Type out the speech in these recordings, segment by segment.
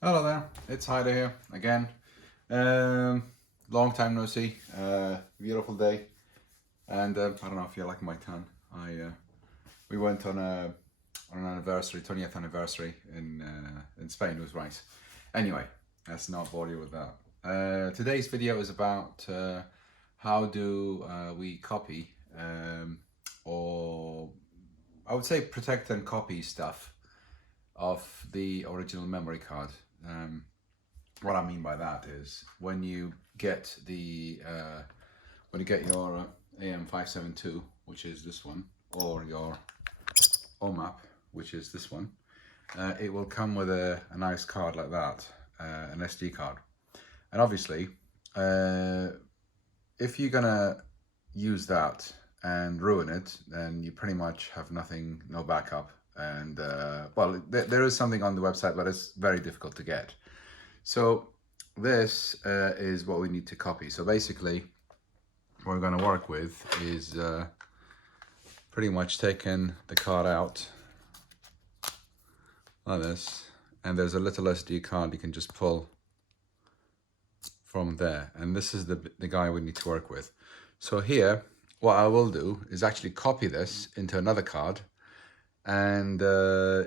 Hello there, it's Heider here again. Long time no see. Beautiful day, and I don't know if you like my tan. We went on an anniversary, 20th anniversary in Spain. It was right. Anyway, let's not bore you with that. Today's video is about how do we copy or I would say protect and copy stuff of the original memory card. What I mean by that is when you get your AM572, which is this one, or your OMAP, which is this one, it will come with a nice card like that, an SD card. And obviously, if you're gonna use that and ruin it, then you pretty much have nothing, no backup. And well, there is something on the website, but it's very difficult to get. So this is what we need to copy. So basically, what we're going to work with is pretty much taking the card out like this, and there's a little SD card you can just pull from there, and this is the guy we need to work with. So here, what I will do is actually copy this into another card and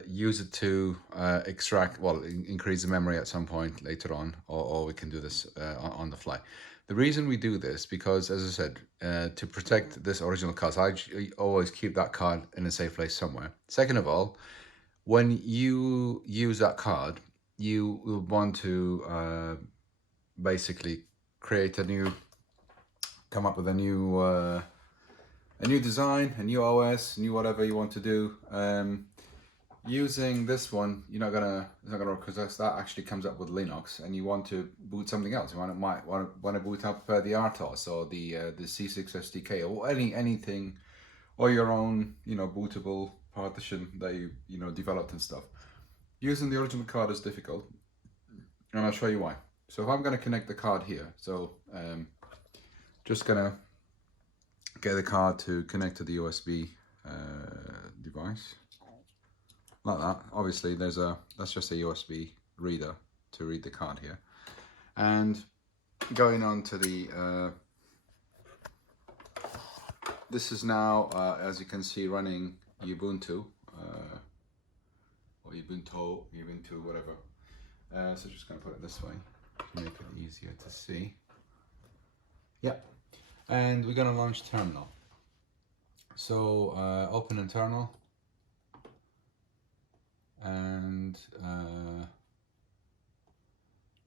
use it to increase the memory at some point later on, or we can do this on the fly. The reason we do this, because as I said, to protect this original card, I always keep that card in a safe place somewhere. Second of all, when you use that card, you will want to basically come up with a new design, a new OS, new whatever you want to do. Using this one, it's not gonna work because that actually comes up with Linux, and you want to boot something else. You might want to boot up the RTOS or the C6 SDK or anything, or your own bootable partition that you developed and stuff. Using the original card is difficult, and I'll show you why. So if I'm going to connect the card here, so just gonna get the card to connect to the USB device like that. Obviously that's just a USB reader to read the card here, and going on to the this is now as you can see running Ubuntu or Ubuntu, whatever. So just gonna put it this way to make it easier to see. Yep. And we're gonna launch terminal. So open internal, and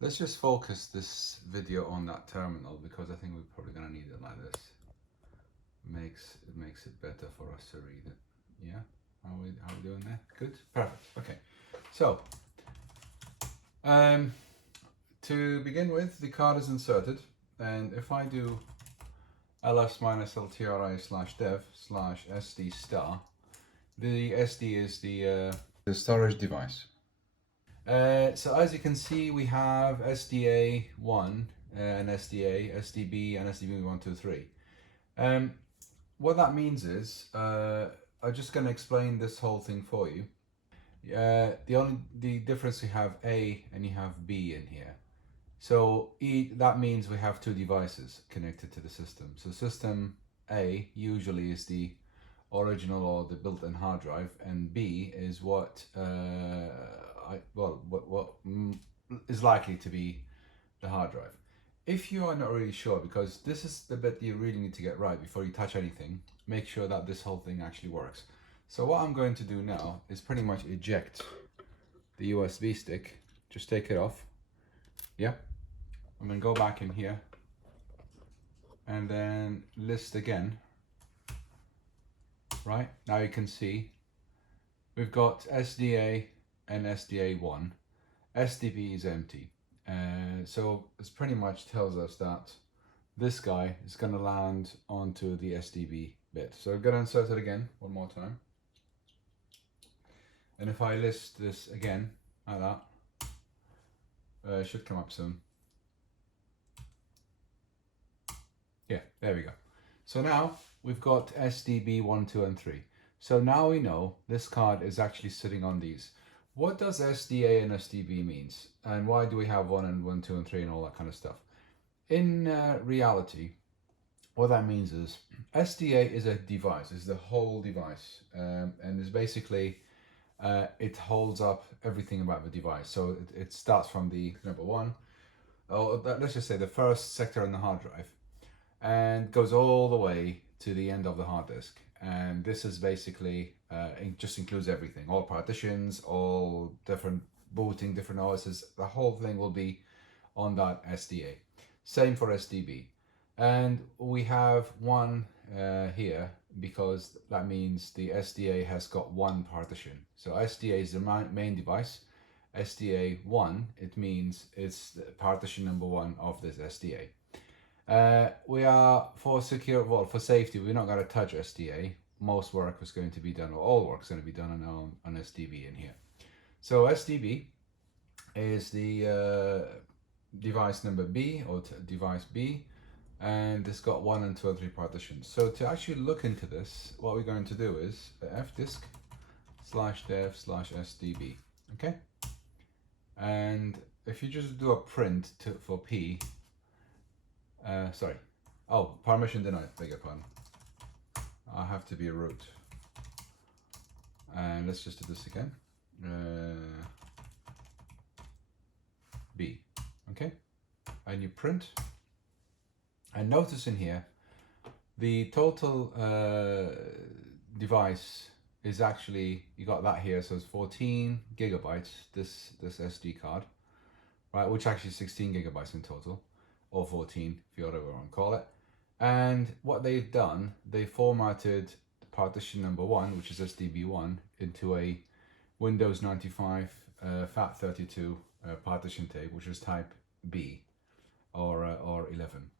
let's just focus this video on that terminal, because I think we're probably gonna need it like this. It makes it better for us to read it. Yeah, how are we doing there? Good, perfect. Okay, so to begin with, the card is inserted, and if I do ls-ltri/dev/sd star. The SD is the storage device. So as you can see, we have SDA1 and SDA, SDB, and SDB1, 2, 3. What that means is, I'm just going to explain this whole thing for you. The difference, you have A and you have B in here. So that means we have two devices connected to the system. So system A usually is the original or the built-in hard drive, and B is what is likely to be the hard drive. If you are not really sure, because this is the bit you really need to get right before you touch anything, make sure that this whole thing actually works. So what I'm going to do now is pretty much eject the USB stick, just take it off. Yeah. I'm going to go back in here and then list again. Right, now you can see we've got SDA and SDA1. SDB is empty. So this pretty much tells us that this guy is going to land onto the SDB bit. So I'm going to insert it again one more time. And if I list this again like that, it should come up soon. Yeah, there we go. So now we've got SDB 1, 2, and 3. So now we know this card is actually sitting on these. what does SDA and SDB means, and why do we have 1 and 1, 2 and 3 and all that kind of stuff? In reality, what that means is SDA is a device, is the whole device, and is basically it holds up everything about the device. So it starts from the number one, let's just say the first sector on the hard drive, and goes all the way to the end of the hard disk. And this is basically, it just includes everything, all partitions, all different booting, different OSs, the whole thing will be on that SDA. Same for SDB. And we have one here because that means the SDA has got one partition. So SDA is the main device. SDA 1, it means it's the partition number 1 of this SDA. We are, for secure, well, for safety, we're not going to touch SDA. Most work is going to be done, or all work is going to be done on SDB in here. So SDB is the device number B, or device B, and it's got 1 and 2 and 3 partitions. So to actually look into this, what we're going to do is fdisk/dev/sdb, okay? And if you just do a print for P, permission denied, beg your pardon. I have to be a root. And let's just do this again. B, okay? And you print. And notice in here, the total device is actually, you got that here, so it's 14 gigabytes, this SD card, right, which actually is 16 gigabytes in total, or 14 if you whatever you want to call it. And what they've done, they formatted partition number 1, which is SDB1, into a Windows 95 FAT32 partition table, which is type B or 11.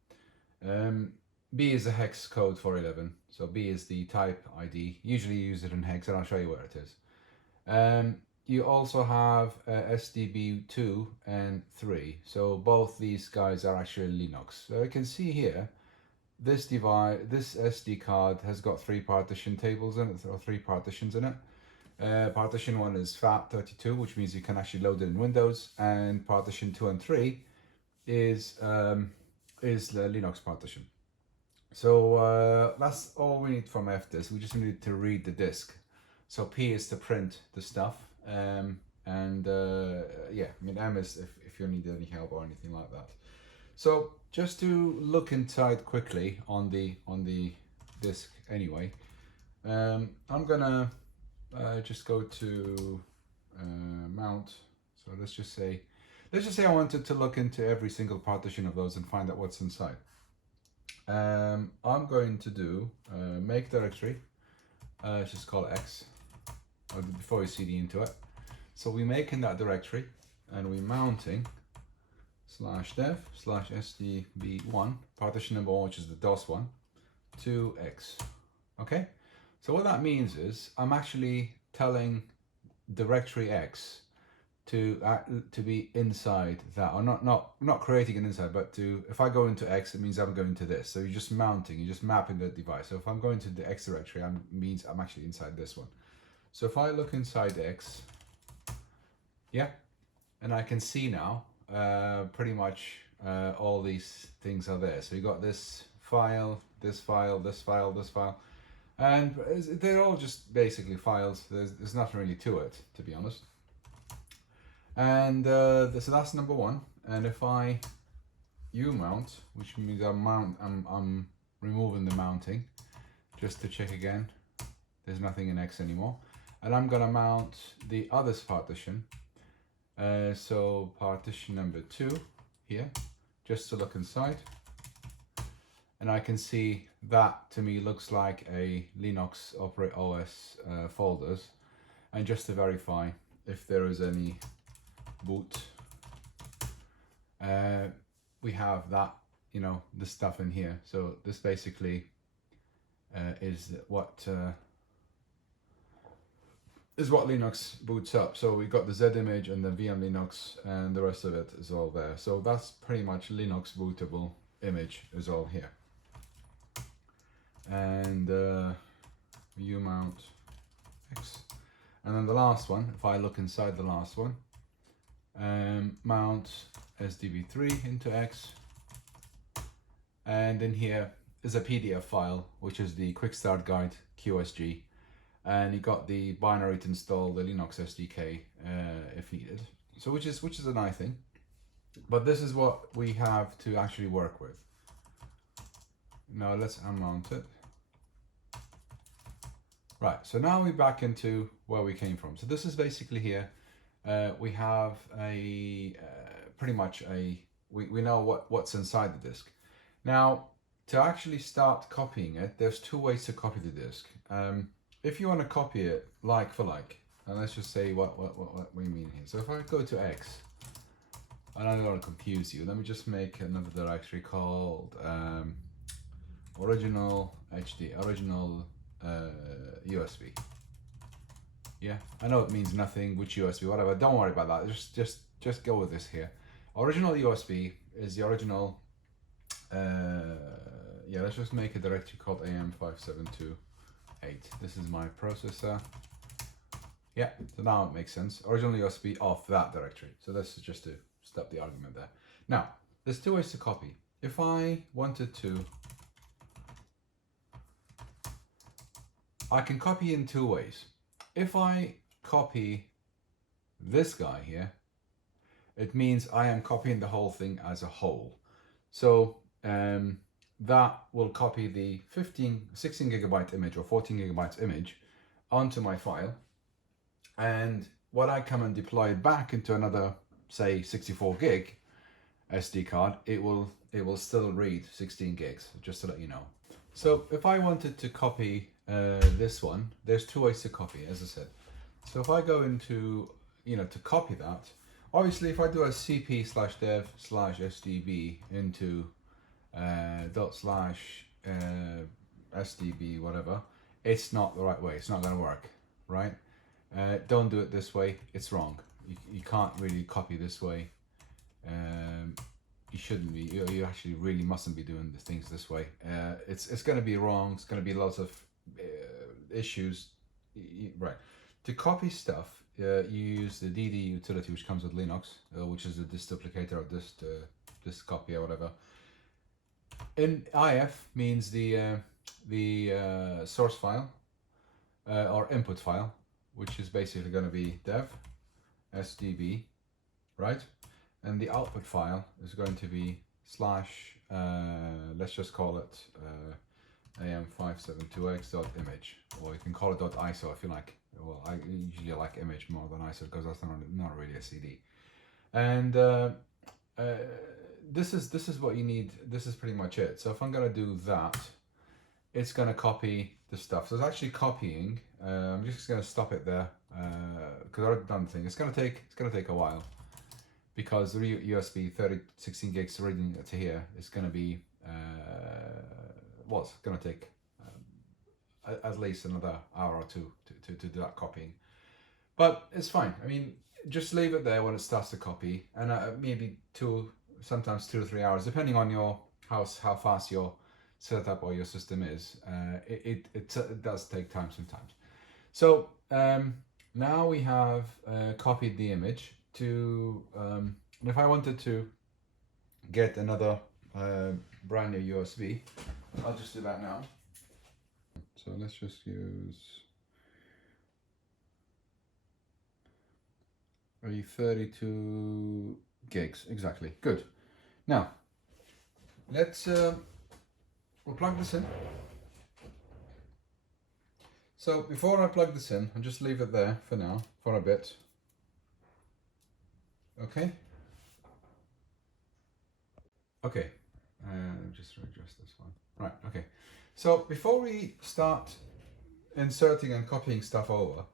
B is the hex code for 11, so B is the type ID. Usually you use it in hex, and I'll show you where it is. You also have SDB2 and 3, so both these guys are actually Linux. So you can see here, this device, this SD card has got 3 partition tables in it, or 3 partitions in it. Partition 1 is FAT32, which means you can actually load it in Windows, and partition 2 and 3 is the Linux partition. So that's all we need from fdisk. We just need to read the disk. So P is to print the stuff, yeah, I mean M is if you need any help or anything like that. So just to look inside quickly on the disk anyway, I'm gonna just go to mount. So let's just say I wanted to look into every single partition of those and find out what's inside. I'm going to do make directory, let's just call it X, before you cd into it. So we make in that directory, and we mounting /dev/sdb1, partition number 1, which is the DOS one, to X. Okay, so what that means is I'm actually telling directory X to be inside that, or not creating an inside, but if I go into X, it means I'm going to this. So you're just mounting, you're just mapping the device. So if I'm going to the X directory, it means I'm actually inside this one. So if I look inside X, yeah, and I can see now pretty much all these things are there. So you got this file, this file, this file, this file, and they're all just basically files. There's nothing really to it, to be honest. And so that's number 1. And if I mount, which means I'm removing the mounting, just to check again, there's nothing in X anymore. And I'm gonna mount the others partition. So partition number 2 here, just to look inside. And I can see that to me looks like a Linux OS folders. And just to verify if there is any boot, we have that, the stuff in here. So this basically is what Linux boots up. So we got the Z image and the VM Linux, and the rest of it is all there. So that's pretty much Linux bootable image is all here. And mount X, And then the last one, if I look inside the last one, mount SDB3 into X, and in here is a PDF file, which is the quick start guide QSG, and you got the binary to install the Linux SDK if needed. So which is a nice thing, but this is what we have to actually work with. Now let's unmount it. Right, so now we're back into where we came from. So this is basically here. We have a pretty much we know what's inside the disk. Now, to actually start copying it, there's two ways to copy the disk. If you want to copy it like for like, and let's just say what we mean here. So if I go to X, and I don't want to confuse you, let me just make another directory called original USB. Yeah, I know it means nothing, which USB, whatever. Don't worry about that. Just go with this here. Original USB is the original. Yeah, let's just make a directory called AM5728. This is my processor. Yeah, so now it makes sense. Original USB of that directory. So this is just to stop the argument there. Now, there's two ways to copy. If I wanted to, I can copy in two ways. If I copy this guy here, it means I am copying the whole thing as a whole. So that will copy the 16 gigabyte image or 14 gigabytes image onto my file. And when I come and deploy it back into another, say 64 gig SD card, it will still read 16 gigs, just to let you know. So if I wanted to copy this one, there's two ways to copy, as I said. So if I go into, to copy that, obviously if I do a cp/dev/sdb into /sdb whatever, it's not the right way. It's not going to work, right? Don't do it this way. It's wrong. You can't really copy this way. You shouldn't be. You actually really mustn't be doing the things this way. It's going to be wrong. It's going to be lots of issues. Right. To copy stuff, you use the dd utility, which comes with Linux, which is the disk duplicator or disk copy or whatever. In IF means the source file or input file, which is basically going to be dev sdb, right? And the output file is going to be / let's just call it am5728.image, or you can call it .iso if you like. Well, I usually like image more than ISO because that's not really a CD. And this is what you need. This is pretty much it. So if I'm gonna do that, it's gonna copy the stuff. So it's actually copying. I'm just gonna stop it there because I've already done the thing. It's gonna take a while because the USB 16 gigs reading to here is gonna be it's gonna take at least another hour or two to do that copying, but it's fine. I mean, just leave it there when it starts to copy, and maybe sometimes 2 to 3 hours, depending on your how fast your setup or your system is. It does take time sometimes. So now we have copied the image to, and if I wanted to get another brand new USB, I'll just do that now. So let's just use a 32 gigs, exactly. Good. Now, let's we'll plug this in. So before I plug this in, I'll just leave it there for now, for a bit. Okay. Okay. Just readjust this one. Right. Okay. So before we start inserting and copying stuff over,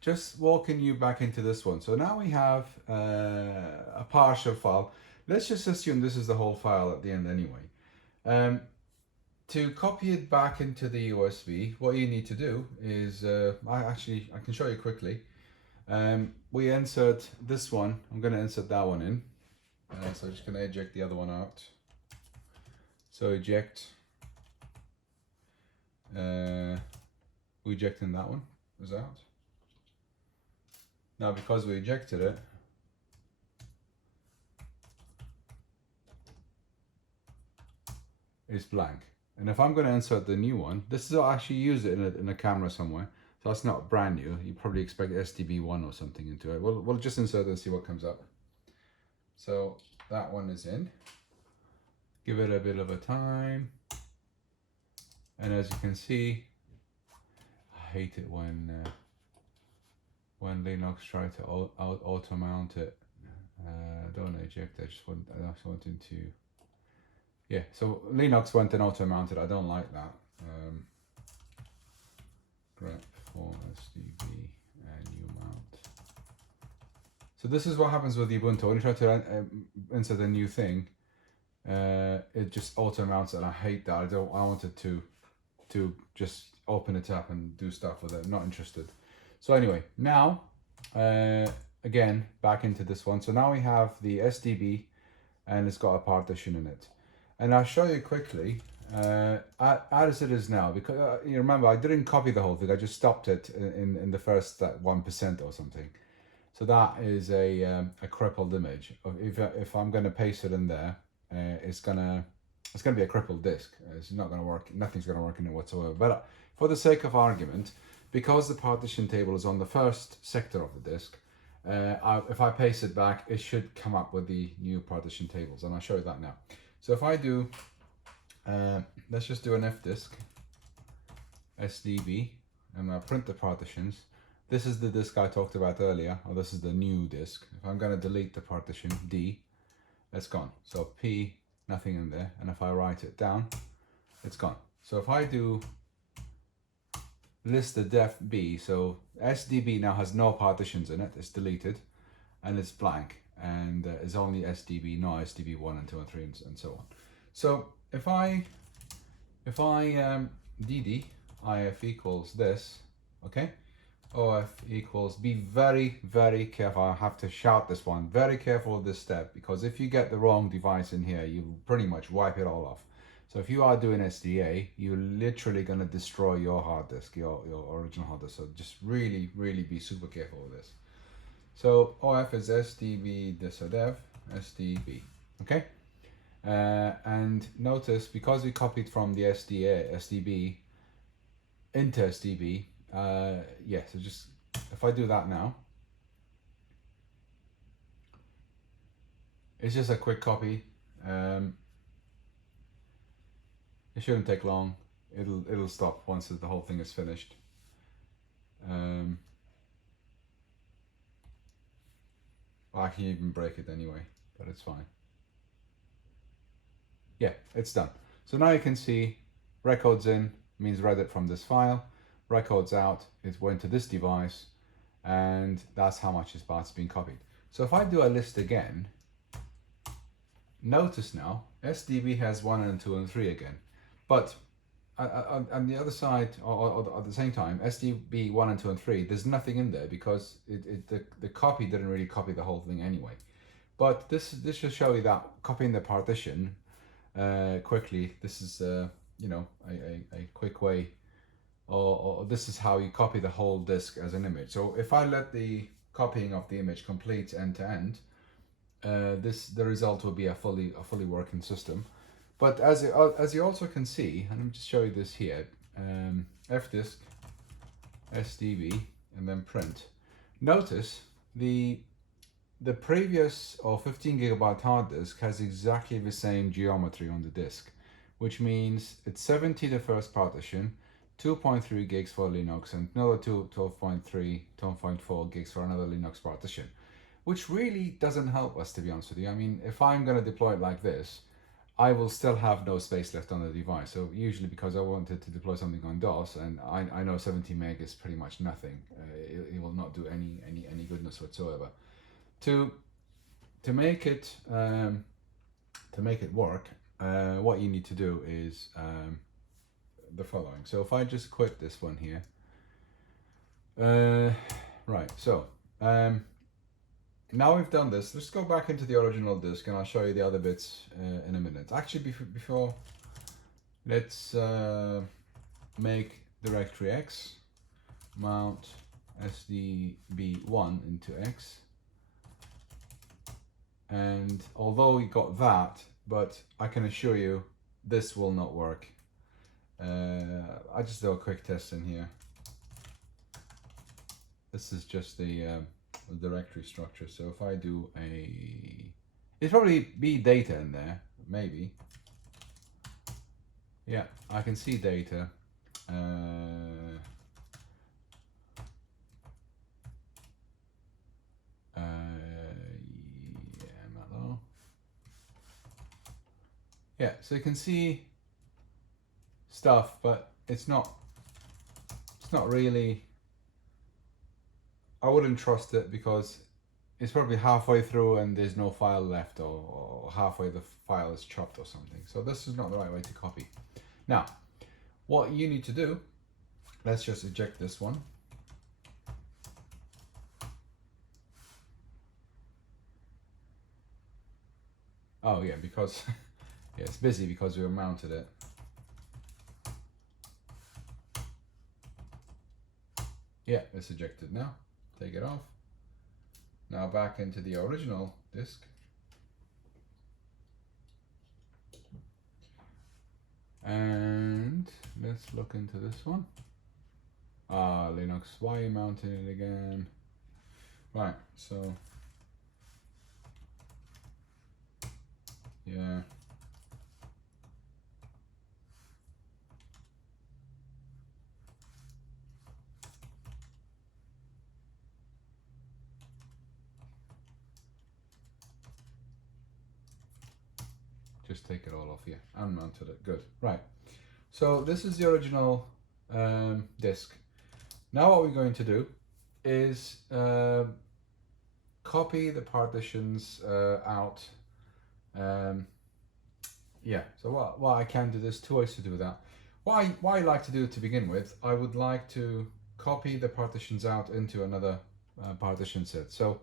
just walking you back into this one. So now we have a partial file. Let's just assume this is the whole file at the end anyway. To copy it back into the USB, what you need to do is, I can show you quickly. We insert this one. I'm going to insert that one in. So I'm just going to eject the other one out. So eject. We're ejecting that one is out. Now, because we ejected it, it's blank. And if I'm going to insert the new one, this is, I'll actually use it in a camera somewhere. So that's not brand new. You probably expect SDB1 or something into it. We'll just insert it and see what comes up. So that one is in. Give it a bit of a time. And as you can see, I hate it when Linux try to auto mount it. I don't want to eject. I just wanted to. Yeah, so Linux went and auto mounted. I don't like that. Grep for SDB and new mount. So this is what happens with Ubuntu. When you try to insert a new thing, it just auto mounts it, and I hate that. I wanted to just open it up and do stuff with it. I'm not interested. So anyway, now again back into this one. So now we have the SDB, and it's got a partition in it. And I'll show you quickly as it is now, because you remember I didn't copy the whole thing. I just stopped it in the first 1% or something. So that is a crippled image. If I'm going to paste it in there, it's gonna be a crippled disk. It's not going to work. Nothing's going to work in it whatsoever. But for the sake of argument, because the partition table is on the first sector of the disk, if I paste it back, it should come up with the new partition tables, and I'll show you that now. So if I do, let's just do an fdisk SDB, and I'll print the partitions. This is the disk I talked about earlier, or this is the new disk. If I'm going to delete the partition D, it's gone. So P, nothing in there, and if I write it down, it's gone. So if I do list the def B, so SDB now has no partitions in it, it's deleted, and it's blank, and it's only SDB, no SDB1 and 2 and 3 and so on. So if I dd if equals this, okay, OF equals, be very, very careful. I have to shout this one, very careful with this step, because if you get the wrong device in here, you pretty much wipe it all off. So if you are doing SDA, you're literally going to destroy your hard disk, your original hard disk. So just really, really be super careful with this. So OF is SDB dev SDB, okay? And notice, because we copied from the SDB into SDB, yeah, so just, if I do that now, it's just a quick copy. It shouldn't take long. It'll stop once the whole thing is finished. Well, I can even break it anyway, but it's fine. Yeah, it's done. So now you can see records in means read it from this file, records out, it went to this device, and that's how much is being copied. So if I do a list again, notice now SDB has 1 and 2 and 3 again, but on the other side, or at the same time, SDB 1 and 2 and 3, there's nothing in there because the copy didn't really copy the whole thing anyway. But this should show you that copying the partition quickly, this is you know, a quick way, or this is how you copy the whole disk as an image. So if I let the copying of the image complete end to end, the result will be a fully working system. But as you also can see, and let me just show you this here, fdisk SDB and then print. Notice the previous, or 15 gigabyte hard disk, has exactly the same geometry on the disk, which means it's 70 the first partition, 2.3 gigs for Linux, and another 12.4 gigs for another Linux partition, which really doesn't help us, to be honest with you. I mean, if I'm going to deploy it like this, I will still have no space left on the device. So usually, because I wanted to deploy something on DOS, and I know 70 meg is pretty much nothing. It will not do any goodness whatsoever. To make it work, what you need to do is the following. So if I just quit this one here, right, so now we've done this, let's go back into the original disk and I'll show you the other bits in a minute. Actually, before let's make directory X, mount SDB1 into X. And although we got that, but I can assure you this will not work. I just do a quick test in here. This is just a directory structure. So if I do it'd probably be data in there, maybe. Yeah, I can see data. Yeah, so you can see stuff, but it's not really, I wouldn't trust it because it's probably halfway through and there's no file left, or halfway the file is chopped or something. So this is not the right way to copy. Now, what you need to do, let's just eject this one. Oh yeah, because yeah, it's busy because we mounted it. Yeah, it's ejected now. Take it off. Now back into the original disk. And let's look into this one. Ah, Linux, why are you mounting it again? Right, so yeah. Just take it all off here. Unmounted it. Good. Right. So this is the original disk. Now what we're going to do is copy the partitions out. Yeah. So what I can do, there's two ways to do that. What I like to do to begin with, I would like to copy the partitions out into another partition set. So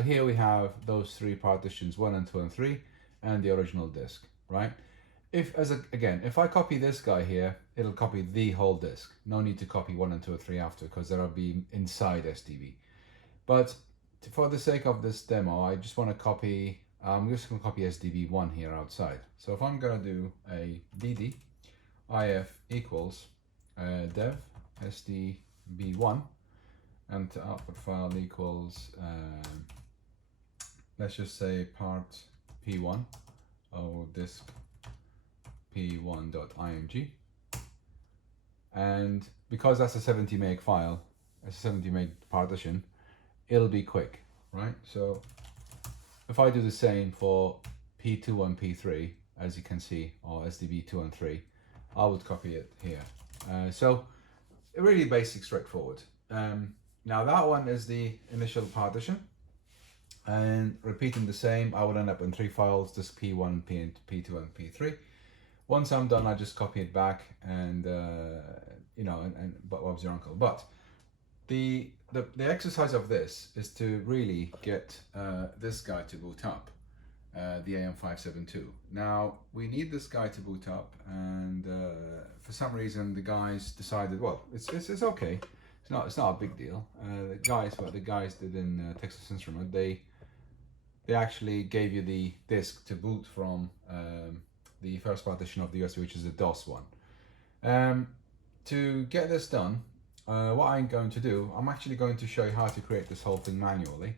here we have those three partitions, 1 and 2 and 3, and the original disk, right? If I copy this guy here, it'll copy the whole disk. No need to copy 1 and 2 and 3 after, because that'll be inside SDB. But for the sake of this demo, I just want to copy, I'm just going to copy SDB1 here outside. So if I'm going to do a dd if equals dev SDB1, and the output file equals let's just say part p1 or disk p1.img, and because that's a 70 meg file, a 70 meg partition, it'll be quick, right? So if I do the same for p2 and p3, as you can see, or SDB2 and 3, I would copy it here. So really basic, straightforward. Now that one is the initial partition, and repeating the same, I would end up in 3 files, disk P1, P2 and P3. Once I'm done, I just copy it back, and you know, and Bob's your uncle. But the exercise of this is to really get this guy to boot up, the AM572. Now we need this guy to boot up, and for some reason the guys decided, well, it's okay. It's not a big deal. What the guys did in Texas Instrument, they actually gave you the disk to boot from the first partition of the USB, which is the DOS one. To get this done, what I'm going to do, I'm actually going to show you how to create this whole thing manually,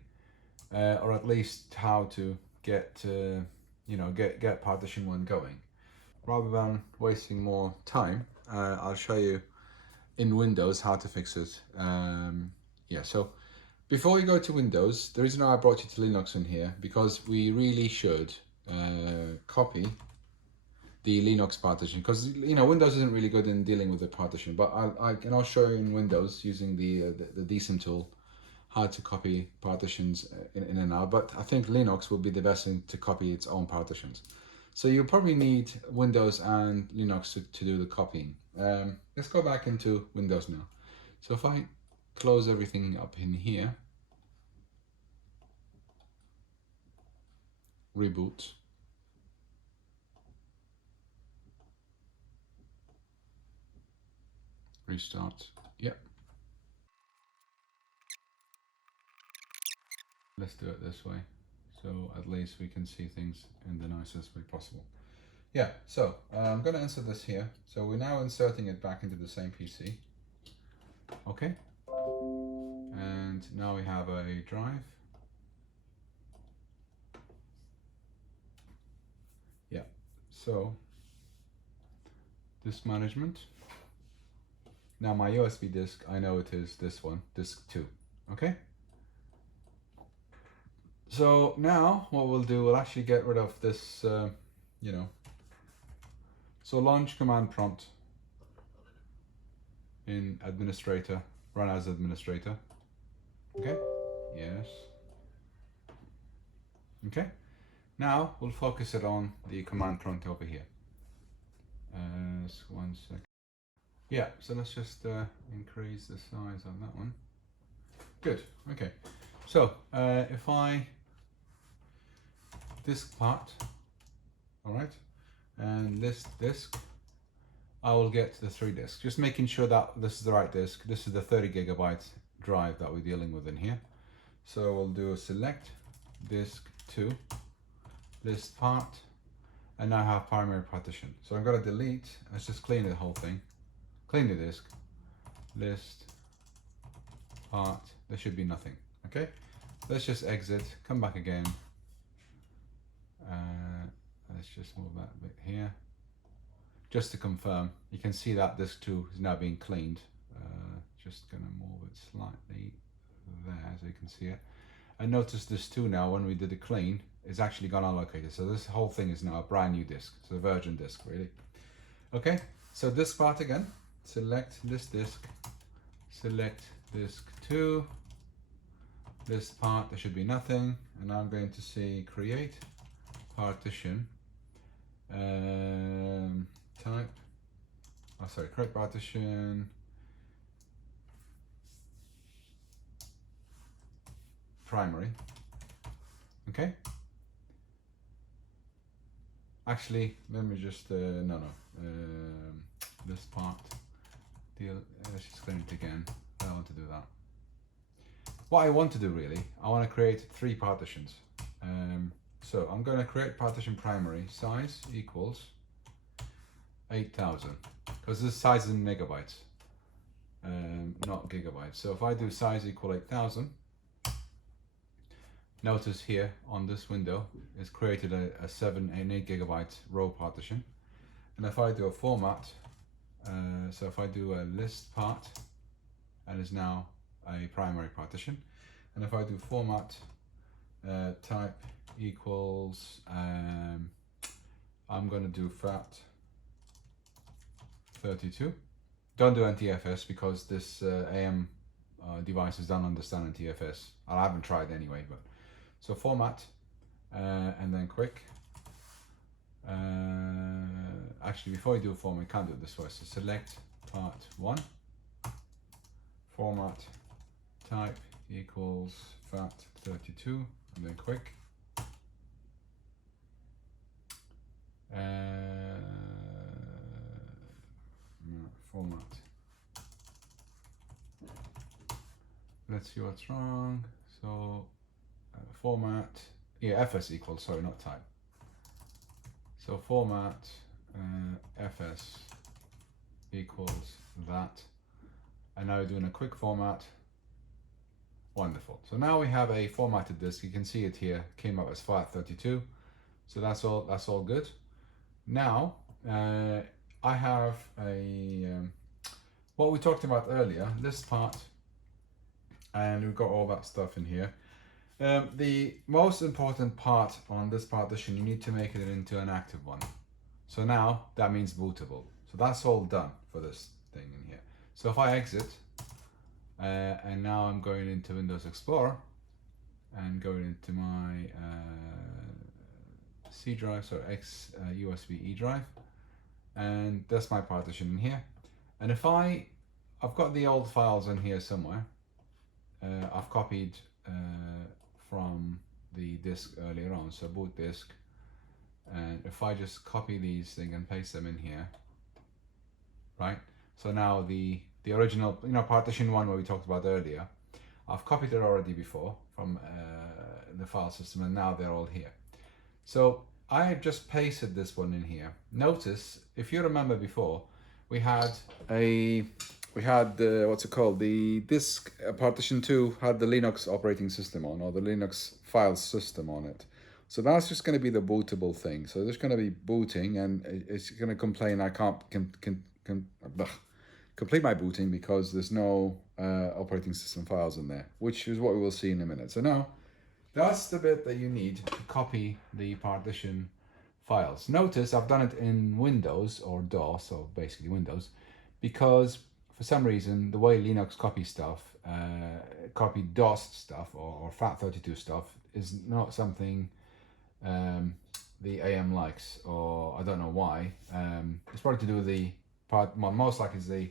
or at least how to get get partition 1 going. Rather than wasting more time, I'll show you in Windows how to fix it. Yeah, so before you go to Windows, the reason I brought you to Linux in here, because we really should copy the Linux partition, because Windows isn't really good in dealing with the partition, but I'll show you in Windows using the DSIM tool how to copy partitions in and out. But I think Linux will be the best thing to copy its own partitions. So you'll probably need Windows and Linux to do the copying. Let's go back into Windows now. So if I close everything up in here, reboot. Restart. Yep. Let's do it this way, so at least we can see things in the nicest way possible. Yeah, so I'm going to insert this here. So we're now inserting it back into the same PC. Okay. And now we have a drive. Yeah, so disk management. Now my USB disk, I know it is this one, disk 2. Okay. So now what we'll do, we'll actually get rid of this, you know. So launch command prompt in administrator, run as administrator. Okay, yes. Okay, now we'll focus it on the command prompt over here. 1 second. Yeah, so let's just increase the size on that one. Good, okay. So if I disk part, all right, and this disk, I will get the 3 disks. Just making sure that this is the right disk. This is the 30 gigabyte drive that we're dealing with in here. So we'll do a select disk 2, list part, and now I have primary partition. So I'm going to delete, let's just clean the whole thing. Clean the disk, list, part, there should be nothing, okay? Let's just exit, come back again. Let's just move that bit here. Just to confirm, you can see that disk 2 is now being cleaned. Just gonna move it slightly there so you can see it. And notice this 2 now, when we did the clean, is actually gone unallocated. So this whole thing is now a brand new disk. It's a virgin disk, really. Okay, so disk part again. Select this disk, select disk 2, list part, there should be nothing, and I'm going to say create partition, type, oh sorry, create partition, primary, okay? Actually, let me just, this part, let's just clean it again. I don't want to do that. What I want to do really, I want to create 3 partitions. So I'm going to create partition primary, size equals 8,000, because this size is in megabytes, not gigabytes. So if I do size equal 8,000, notice here on this window, it's created a 7 and 8 gigabyte row partition. And if I do a format, so if I do a list part, and is now a primary partition, and if I do format type equals, I'm going to do FAT32. Don't do NTFS because this AM devices don't understand NTFS. I haven't tried anyway, but so format and then quick. Actually, before you do a format, you can't do it this way. So select part 1, format type equals FAT32, and then quick. Format. Let's see what's wrong. So format, yeah, FS equals, sorry, not type. So format FS equals that, and now we're doing a quick format. Wonderful. So now we have a formatted disk. You can see it here, came up as FAT32. So that's all good. Now I have a what we talked about earlier, list part, and we've got all that stuff in here. The most important part on this partition, you need to make it into an active one. So now that means bootable. So that's all done for this thing in here. So if I exit, and now I'm going into Windows Explorer and going into my C drive, so USB E drive, and that's my partition in here. And if I've got the old files in here somewhere, I've copied from the disk earlier on, so boot disk, and if I just copy these things and paste them in here, right? So now the the original, partition 1 where we talked about earlier. I've copied it already before from the file system, and now they're all here. So I have just pasted this one in here. Notice, if you remember before, we had what's it called? The disk partition 2 had the Linux operating system on, or the Linux file system on it. So that's just going to be the bootable thing. So there's going to be booting, and it's going to complain I can't complete my booting because there's no operating system files in there, which is what we will see in a minute. So now, that's the bit that you need to copy the partition files. Notice I've done it in Windows or DOS, so basically Windows, because for some reason the way Linux copies stuff, copy DOS stuff or FAT32 stuff, is not something the AM likes, or I don't know why. It's probably to do with the most likely is the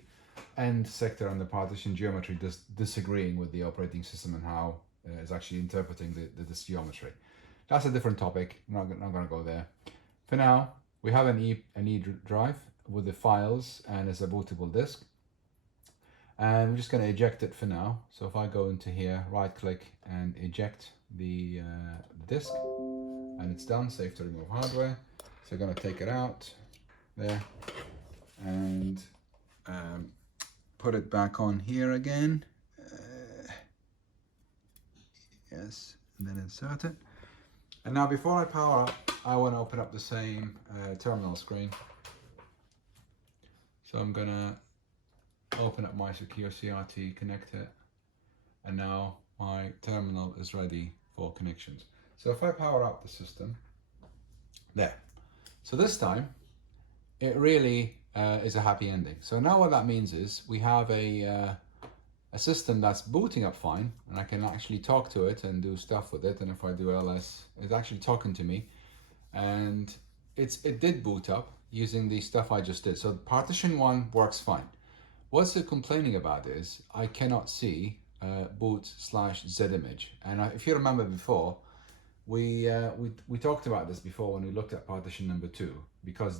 end sector and the partition geometry disagreeing with the operating system and how is actually interpreting this geometry. That's a different topic. I'm not going to go there. For now, we have an E drive with the files and it's a bootable disk. And I'm just going to eject it for now. So if I go into here, right click and eject the disk, and it's done. Save to remove hardware. So I'm going to take it out there and put it back on here again. Yes, and then insert it. And now before I power up, I want to open up the same terminal screen. So I'm gonna open up my secure CRT, connect it, and now my terminal is ready for connections. So if I power up the system, there. So this time, it really is a happy ending. So now what that means is we have a system that's booting up fine, and I can actually talk to it and do stuff with it. And if I do ls, it's actually talking to me, and it did boot up using the stuff I just did. So partition 1 works fine. What's it complaining about is I cannot see boot/zimage. And if you remember before, we talked about this before when we looked at partition number 2, because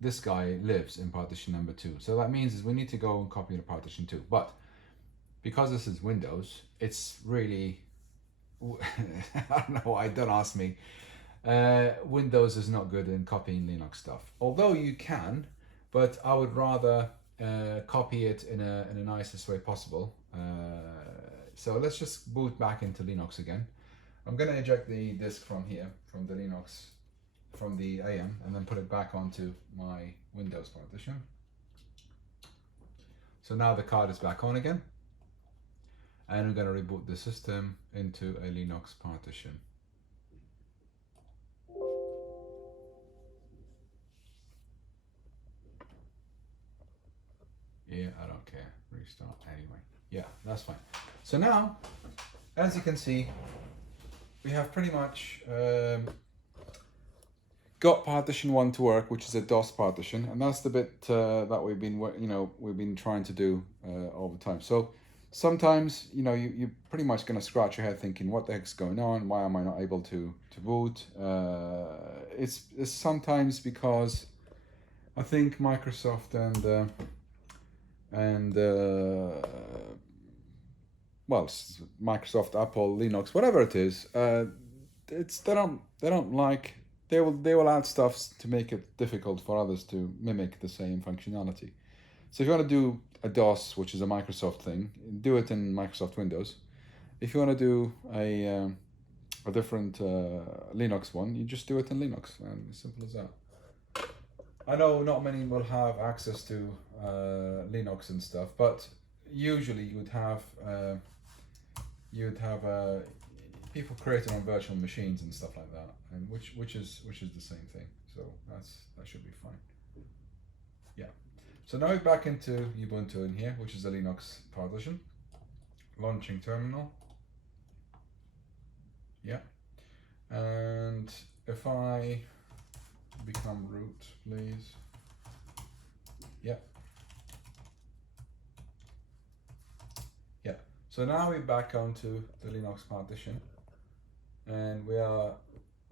this guy lives in partition number 2. So that means is we need to go and copy the partition 2. But because this is Windows, it's really, I don't know why, don't ask me. Windows is not good in copying Linux stuff. Although you can, but I would rather copy it in a nicest way possible. So let's just boot back into Linux again. I'm going to eject the disk from here, from the Linux, from the AM, and then put it back onto my Windows partition. So now the card is back on again. And we're going to reboot the system into a Linux partition. Yeah, I don't care. Restart anyway. Yeah, that's fine. So now, as you can see, we have pretty much got partition 1 to work, which is a DOS partition, and that's the bit that we've been trying to do all the time. So sometimes, you're pretty much going to scratch your head thinking, what the heck's going on? Why am I not able to boot? It's sometimes because I think Microsoft well, Microsoft, Apple, Linux, whatever it is, they will add stuff to make it difficult for others to mimic the same functionality. So if you want to do a DOS, which is a Microsoft thing, do it in Microsoft Windows. If you want to do a different Linux one, you just do it in Linux, and as simple as that. I know not many will have access to Linux and stuff, but usually you would have people create their own virtual machines and stuff like that, and which is the same thing. So that should be fine. Yeah. So now we're back into Ubuntu in here, which is a Linux partition. Launching terminal. Yeah. And if I become root, please. Yeah. Yeah. So now we're back onto the Linux partition, and we are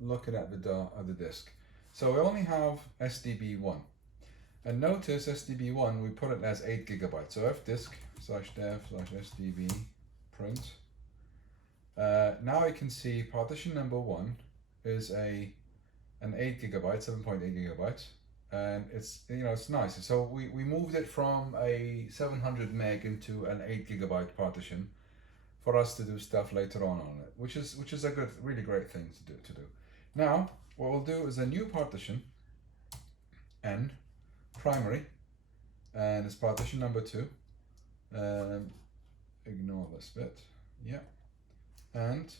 looking at the disk. So we only have SDB1. And notice SDB1, we put it as 8 gigabytes. So fdisk/dev/sdb print. Now I can see partition number 1 is an 8 gigabyte, 7.8 gigabytes, and it's, you know, it's nice. So we moved it from a 700 meg into an 8 gigabyte partition for us to do stuff later on it, which is a good, really great thing to do. Now what we'll do is a new partition, n primary, and it's partition number 2. Ignore this bit. Yeah. And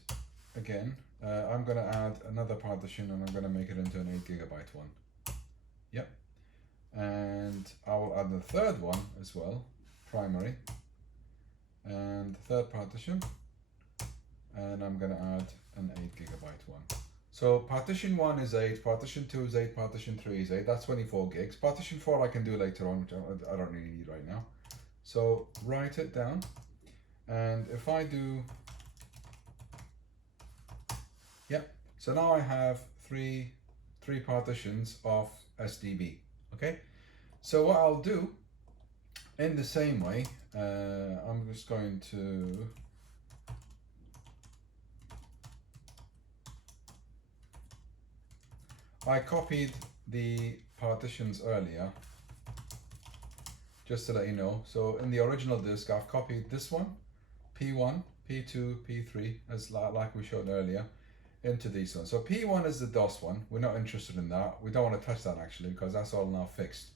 again, I'm going to add another partition, and I'm going to make it into an 8 gigabyte one. Yep. And I will add the third one as well, primary, and the third partition, and I'm going to add an 8 gigabyte one. So partition 1 is 8, partition 2 is 8, partition 3 is 8, that's 24 gigs. Partition 4 I can do later on, which I don't really need right now. So write it down, and if I do, yep, so now I have three partitions of SDB, okay? So what I'll do, in the same way, I'm just going to I copied the partitions earlier, just to let you know. So in the original disk, I've copied this one, P1, P2, P3, as like we showed earlier, into these ones. So P1 is the DOS one. We're not interested in that. We don't want to touch that actually, because that's all now fixed.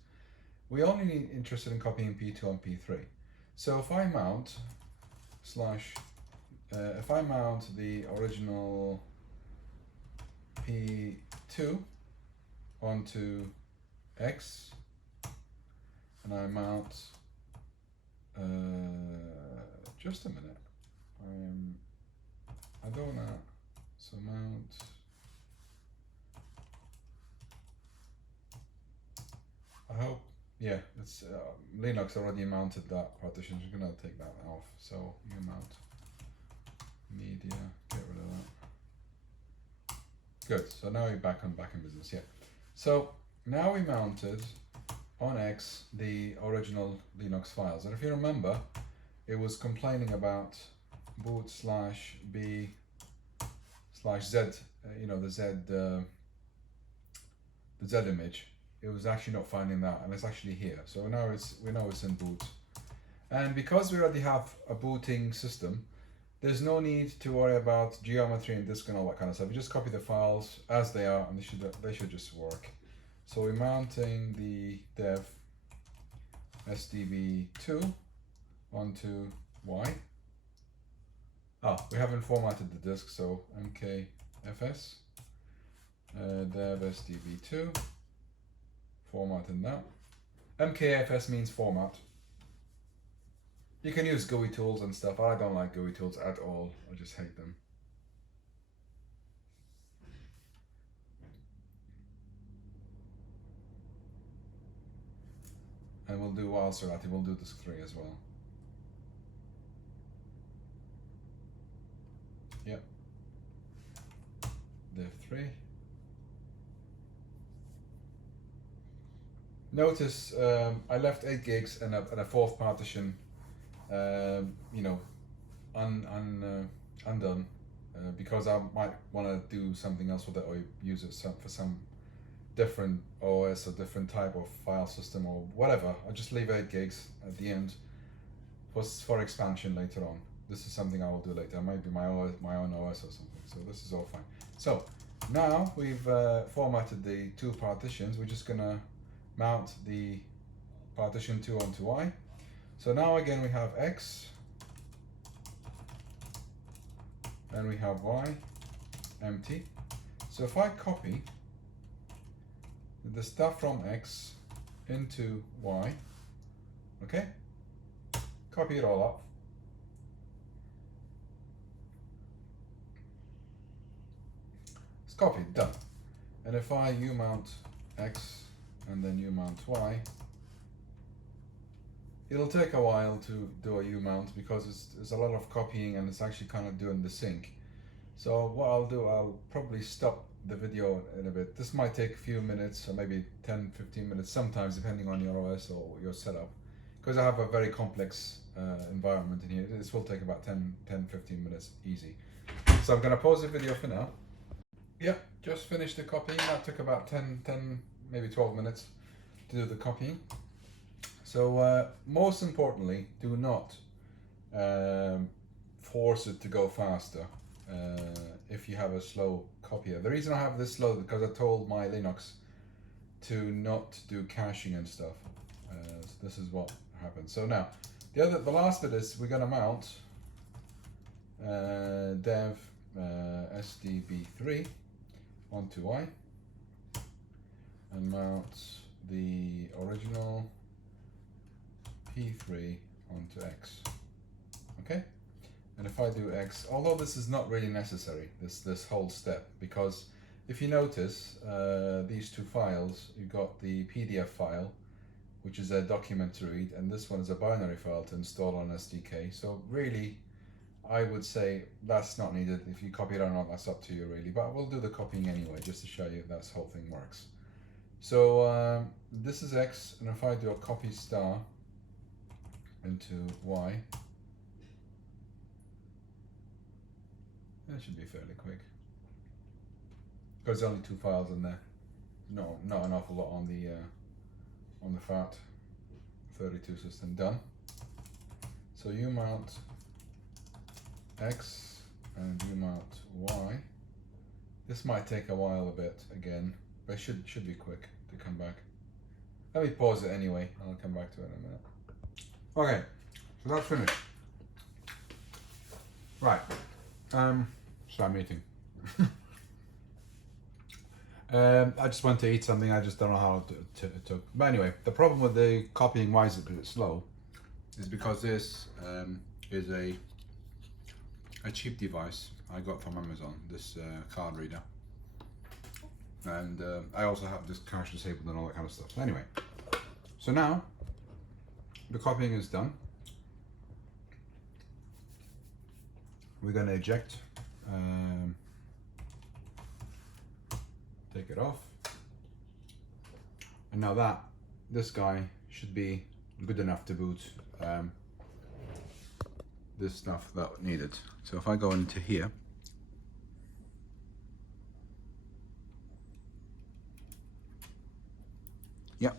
We only need interested in copying P2 and P3. So if I mount if I mount the original P2 onto X, and I mount, just a minute, I don't wanna, so mount, I hope, yeah, it's Linux already mounted that partition, so I'm gonna take that off. So you mount media, get rid of that. Good, so now we're back in business, yeah. So now we mounted on X the original Linux files, and if you remember, it was complaining about boot/b/z, you know, the Z image. It was actually not finding that, and it's actually here. So now we know it's in boot, and because we already have a booting system, there's no need to worry about geometry and disk and all that kind of stuff. You just copy the files as they are, and they should just work. So we're mounting the dev SDB2 onto Y. We haven't formatted the disk, so mkfs dev SDB2, formatting that. mkfs means format. You can use GUI tools and stuff. I don't like GUI tools at all. I just hate them. And we'll do Sati, we'll do disk 3 as well. Yep. Div 3. Notice I left 8 gigs and a fourth partition, you know, undone, because I might want to do something else with it, or use it for some different OS or different type of file system or whatever. I'll just leave 8 gigs at the end for expansion later on. This is something I will do later. It might be my own OS or something. So this is all fine. So now we've formatted the 2 partitions. We're just gonna mount the partition 2 onto Y. So now again we have X, and we have Y empty. So if I copy the stuff from X into Y, okay, copy it all up, it's copied, done. And if I mount X and then mount Y, it'll take a while to do a mount because it's a lot of copying, and it's actually kind of doing the sync. So what I'll do, I'll probably stop the video in a bit. This might take a few minutes, or maybe 10-15 minutes sometimes, depending on your OS or your setup, because I have a very complex environment in here. This will take about 10-15 minutes easy. So I'm going to pause the video for now. Yeah, just finished the copying. That took about 10 maybe 12 minutes to do the copying. So most importantly, do not force it to go faster if you have a slow copier. The reason I have this slow is because I told my Linux to not do caching and stuff. So this is what happens. So now the last bit is we're going to mount dev SDB3 onto Y and mount the original P3 onto X. Okay, and if I do X, although this is not really necessary, this whole step, because if you notice these two files, you've got the PDF file, which is a document to read, and this one is a binary file to install on SDK. So really, I would say that's not needed. If you copy it or not, that's up to you really, but we'll do the copying anyway, just to show you that whole thing works. So this is X, and if I do a copy star into Y, that should be fairly quick, because there's only two files in there. No, not an awful lot on the FAT32 system. Done. So you mount X and you mount Y. This might take a while a bit again, but it should be quick to come back. Let me pause it anyway, I'll come back to it in a minute. Okay, so that's finished. Right, start meeting. I just went to eat something, I just don't know how it took. But anyway, the problem with the copying why is it a bit slow is because this is a cheap device I got from Amazon, this card reader. And I also have this cache disabled and all that kind of stuff. So anyway, so now the copying is done. We're going to eject, take it off, and now this guy should be good enough to boot this stuff that needed. So if I go into here, yep,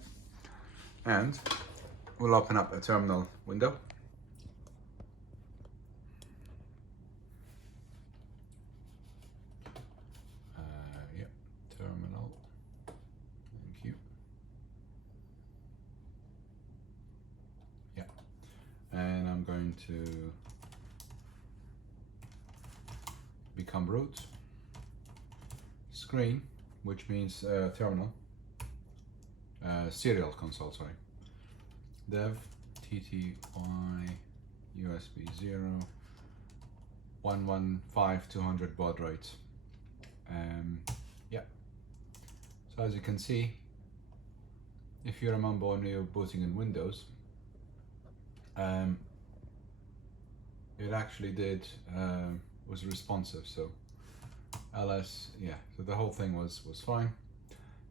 and we'll open up a terminal window. Yep, terminal, thank you. Yep, and I'm going to become root, screen, which means terminal, serial console, sorry, dev tty USB 0 115 200 baud rate. Yeah, so as you can see, if you remember when you're booting in Windows, it actually was responsive. So ls, yeah, so the whole thing was fine.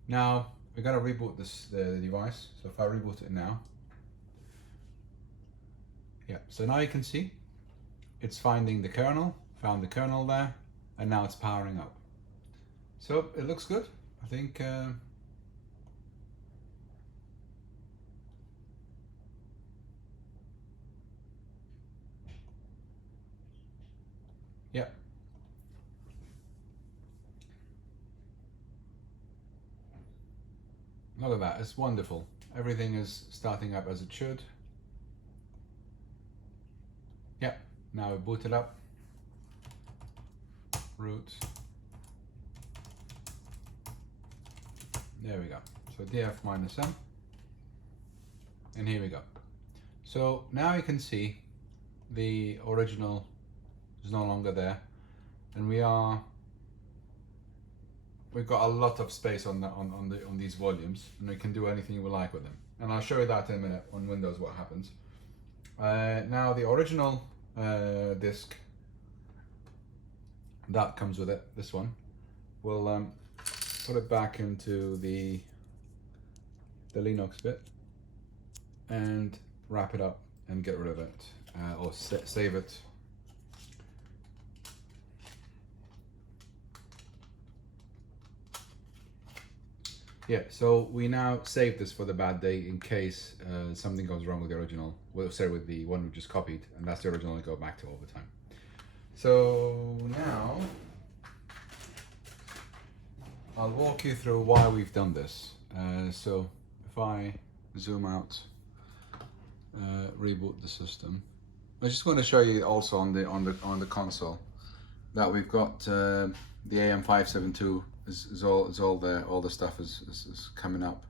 Now we're going to reboot the device. So if I reboot it now, yeah, so now you can see it's finding the kernel, found the kernel there, and now it's powering up. So it looks good, I think. Yeah. Look at that, it's wonderful. Everything is starting up as it should. Yeah, now we boot it up. Root. There we go. So df-m, and here we go. So now you can see the original is no longer there, and we've got a lot of space on these volumes, and we can do anything we like with them. And I'll show you that in a minute on Windows what happens. Now the original disk that comes with it, this one, will put it back into the Linux bit and wrap it up and get rid of it, or save it. Yeah, so we now save this for the bad day in case something goes wrong with the original, well, sorry, with the one we just copied, and that's the original we go back to all the time. So now I'll walk you through why we've done this. So if I zoom out, reboot the system, I just want to show you also on the console that we've got the AM5728 is all there. All the stuff is coming up.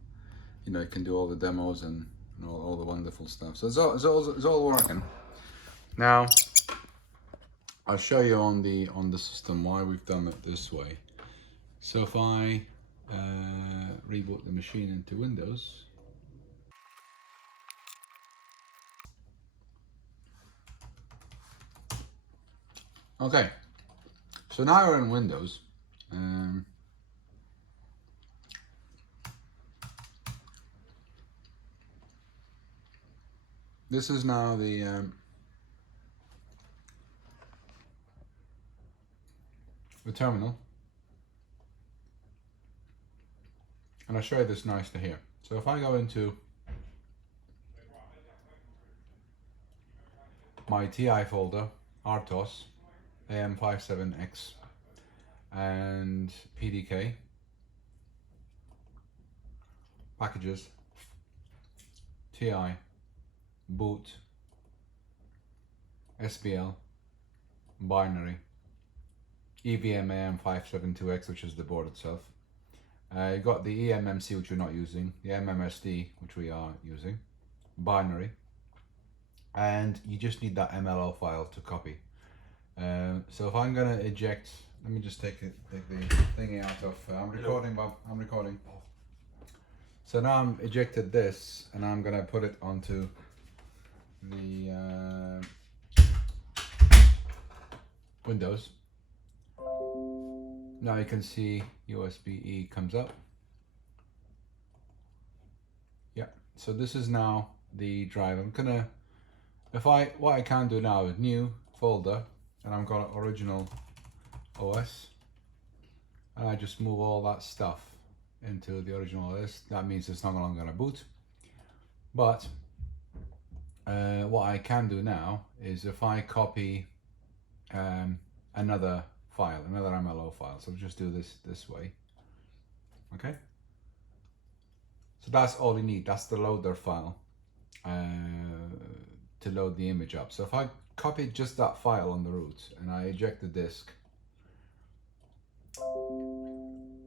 You know, you can do all the demos and all the wonderful stuff. So it's all working. Now I'll show you on the system why we've done it this way. So if I reboot the machine into Windows, okay, so now we're in Windows. This is now the terminal, and I'll show you this nicely here. So if I go into my TI folder, RTOS, AM57X, and PDK, packages, TI, boot, SBL, binary, EVM AM572X, which is the board itself. You got the eMMC, which we're not using, the MMSD, which we are using, binary, and you just need that MLO file to copy. So if I'm gonna eject, let me just take the thingy out of, I'm recording, Bob, I'm recording. So now I'm ejected this, and I'm gonna put it onto the Windows. Now you can see USB-E comes up. Yeah, so this is now the drive. I'm gonna, what I can do now is new folder, and I've got original OS, and I just move all that stuff into the original OS. That means it's not longer gonna boot. But what I can do now is if I copy another file, another MLO file, so just do this way. Okay, so that's all you need. That's the loader file to load the image up. So if I copy just that file on the root and I eject the disk,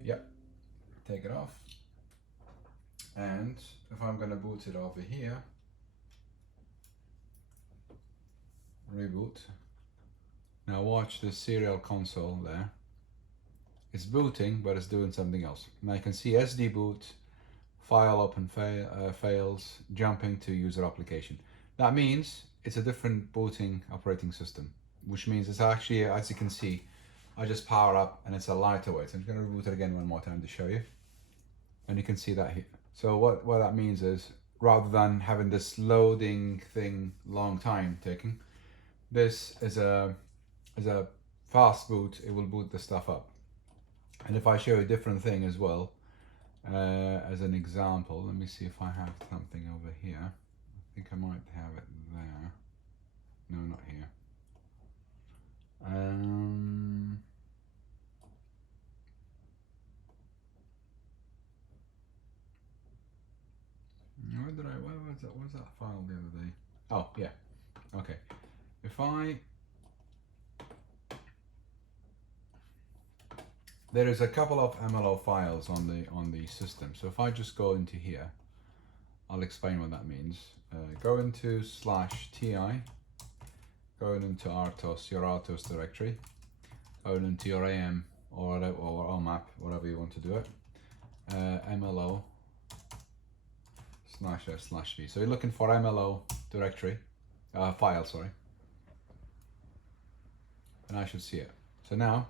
yep, take it off, and if I'm going to boot it over here, reboot. Now watch the serial console there. It's booting, but it's doing something else. Now you can see SD boot, file open fails, jumping to user application. That means it's a different booting operating system, which means it's actually, as you can see, I just power up and it's a lighter weight. So I'm going to reboot it again one more time to show you. And you can see that here. So what that means is, rather than having this loading thing long time taking, this is a fast boot. It will boot the stuff up. And if I show you a different thing as well, as an example, let me see if I have something over here. I think I might have it there. No, not here. Where was that file the other day? Oh yeah, okay. There is a couple of MLO files on the system. So if I just go into here, I'll explain what that means. Go into /ti, going into RTOS, your RTOS directory, going into your AM or OMAP, whatever you want to do it, MLO /s/v. So you're looking for MLO directory, file, sorry, and I should see it. So now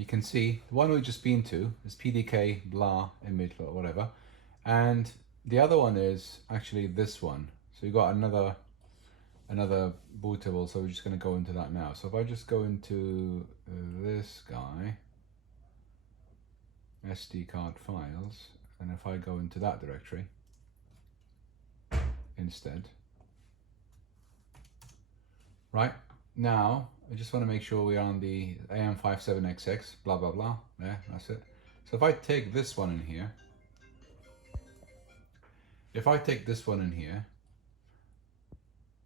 you can see the one we've just been to is PDK blah image or whatever, and the other one is actually this one. So you got another bootable, so we're just going to go into that now. So if I just go into this guy, SD card files, and if I go into that directory instead, right now I just want to make sure we're on the AM5728, blah blah blah. Yeah, that's it. So if I take this one in here,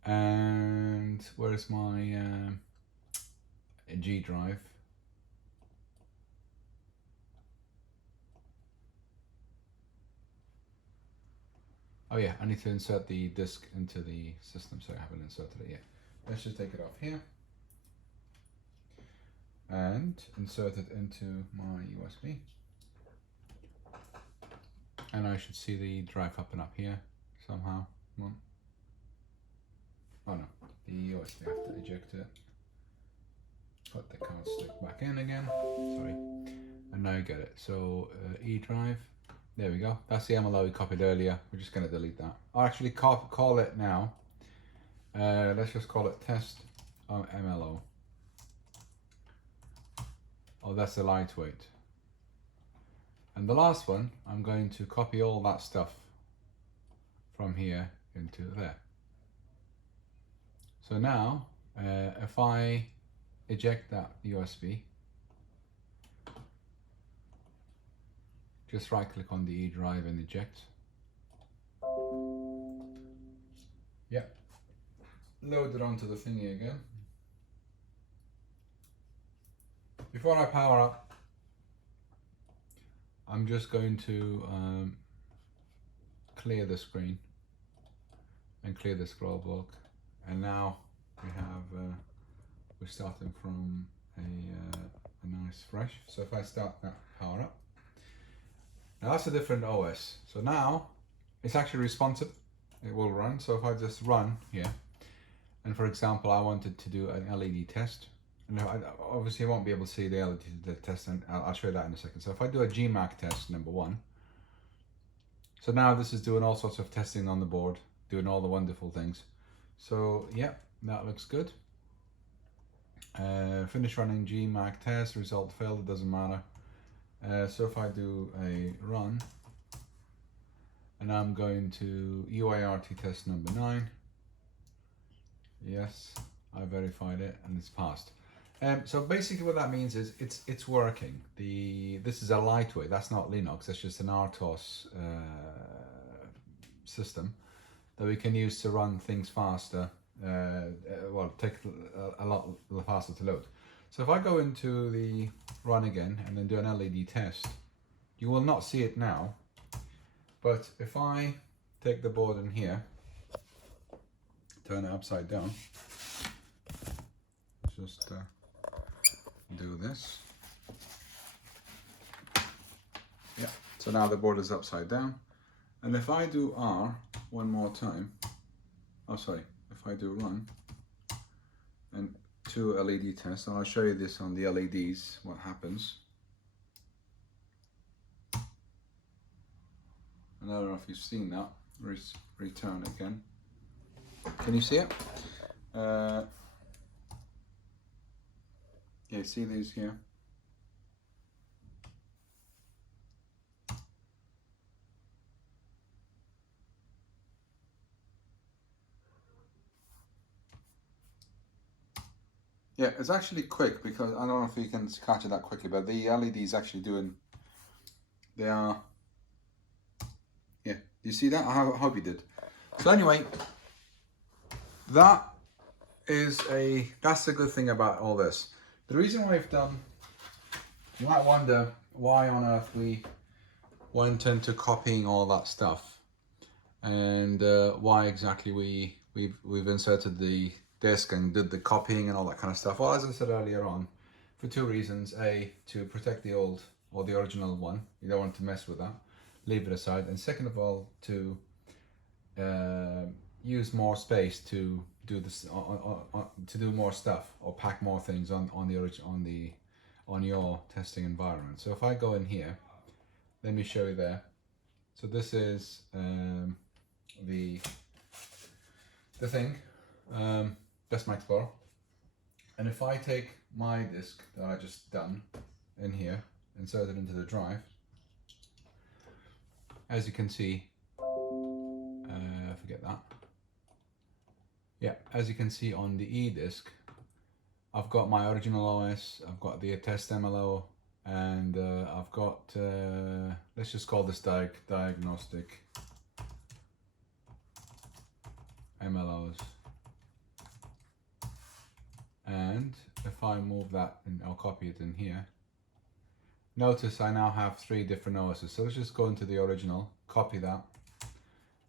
and where's my G drive? Oh yeah, I need to insert the disk into the system, so I haven't inserted it yet. Let's just take it off here and insert it into my USB. And I should see the drive up and up here somehow. Come on. Oh no, the USB, I have to eject it. Put the card stick back in again, sorry. And now you get it. So E drive, there we go. That's the MLO we copied earlier. We're just gonna delete that. I'll actually call it now. Let's just call it test MLO. Oh, that's the lightweight. And the last one, I'm going to copy all that stuff from here into there. So now, if I eject that USB, just right click on the E drive and eject. Yep. Load it onto the thingy again. Before I power up, I'm just going to clear the screen and clear the scroll block, and now we have we're starting from a nice fresh. So if I start that power up, now that's a different OS. So now it's actually responsive, it will run. So if I just run here, and for example I wanted to do an LED test, and obviously I won't be able to see the LED test, and I'll show you that in a second. So if I do a GMAC test number 1, so now this is doing all sorts of testing on the board, doing all the wonderful things. So yeah, that looks good. Finish running GMAC test, result failed, it doesn't matter. So if I do a run, and I'm going to UIRT test number 9, yes, I verified it and it's passed. So basically what that means is it's working. This is a lightweight, that's not Linux, that's just an RTOS system that we can use to run things faster, well, take a lot faster to load. So if I go into the run again and then do an LED test, you will not see it now, but if I take the board in here, turn it upside down, just do this. Yeah, so now the board is upside down. And if I do R one more time, oh sorry, if I do run and 2 LED tests, and I'll show you this on the LEDs, what happens. And I don't know if you've seen that, return again. Can you see it? Yeah, see these here? Yeah, it's actually quick, because I don't know if you can catch it that quickly, but the LED is actually doing, they are, yeah, you see that? I hope you did. So anyway, that's the good thing about all this. The reason why I've done, you might wonder why on earth we went into copying all that stuff, and why exactly we've inserted the disk and did the copying and all that kind of stuff. Well, as I said earlier on, for 2 reasons. A, to protect the old or the original one. You don't want to mess with that, leave it aside. And second of all, to use more space to do this, to do more stuff or pack more things on on your testing environment. So if I go in here, let me show you there. So this is the thing, that's my Explorer. And if I take my disk that I just done in here, insert it into the drive, as you can see, forget that. Yeah, as you can see on the E disk, I've got my original OS, I've got the test MLO, and I've got, let's just call this diagnostic MLOs. And if I move that and I'll copy it in here, notice I now have 3 different OSs. So let's just go into the original, copy that,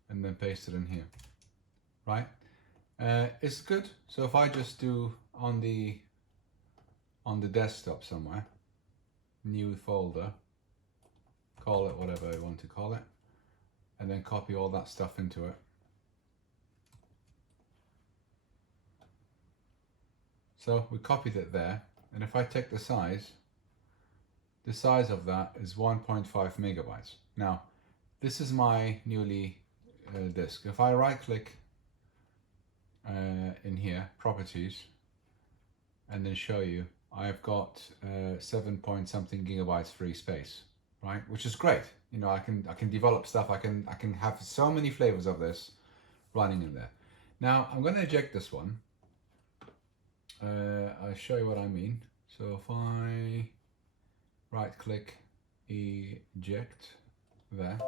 and then paste it in here, right? It's good. So if I just do on the desktop somewhere, new folder, call it whatever I want to call it, and then copy all that stuff into it. So we copied it there, and if I take the size of that is 1.5 megabytes. Now, this is my newly disk. If I right click in here, properties, and then show you, I've got 7 point something gigabytes free space, right? Which is great. You know, I can develop stuff. I can have so many flavors of this running in there. Now I'm going to eject this one. I'll show you what I mean. So if I right click, eject there,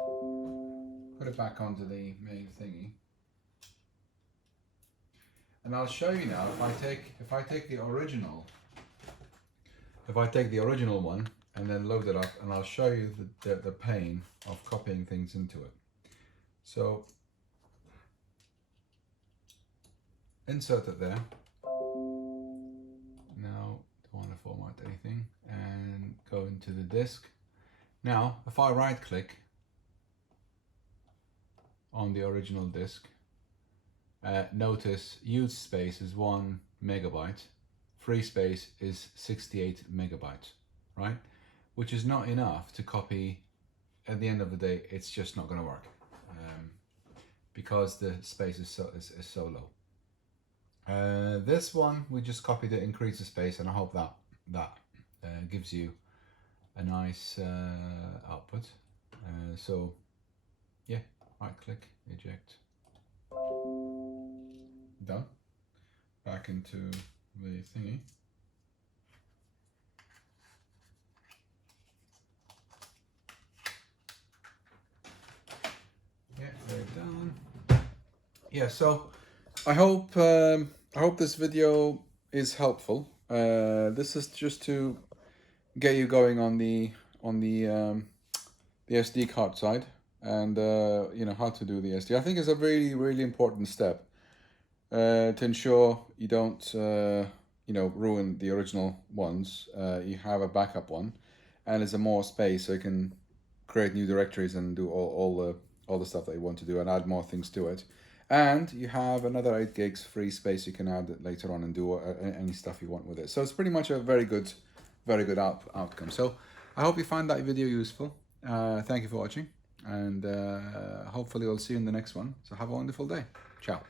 put it back onto the main thingy, and I'll show you now, if I take the original one and then load it up, and I'll show you the pain of copying things into it. So insert it there. Now don't want to format anything, and go into the disk. Now if I right click on the original disk, notice used space is 1 megabyte, free space is 68 megabytes, right? Which is not enough to copy. At the end of the day, it's just not going to work because the space is so low. This one, we just copied it, increase the space, and I hope that gives you a nice output. So yeah, right click, eject, done. Back into the thingy. Yeah, they're done. Yeah, so I hope this video is helpful. This is just to get you going on the SD card side, and you know how to do the SD. I think it's a really important step to ensure you don't you know, ruin the original ones. You have a backup one, and there's a more space so you can create new directories and do all the stuff that you want to do and add more things to it. And you have another 8 gigs free space you can add later on and do any stuff you want with it. So it's pretty much a very good outcome. So I hope you found that video useful. Thank you for watching, and hopefully I'll see you in the next one. So have a wonderful day. Ciao.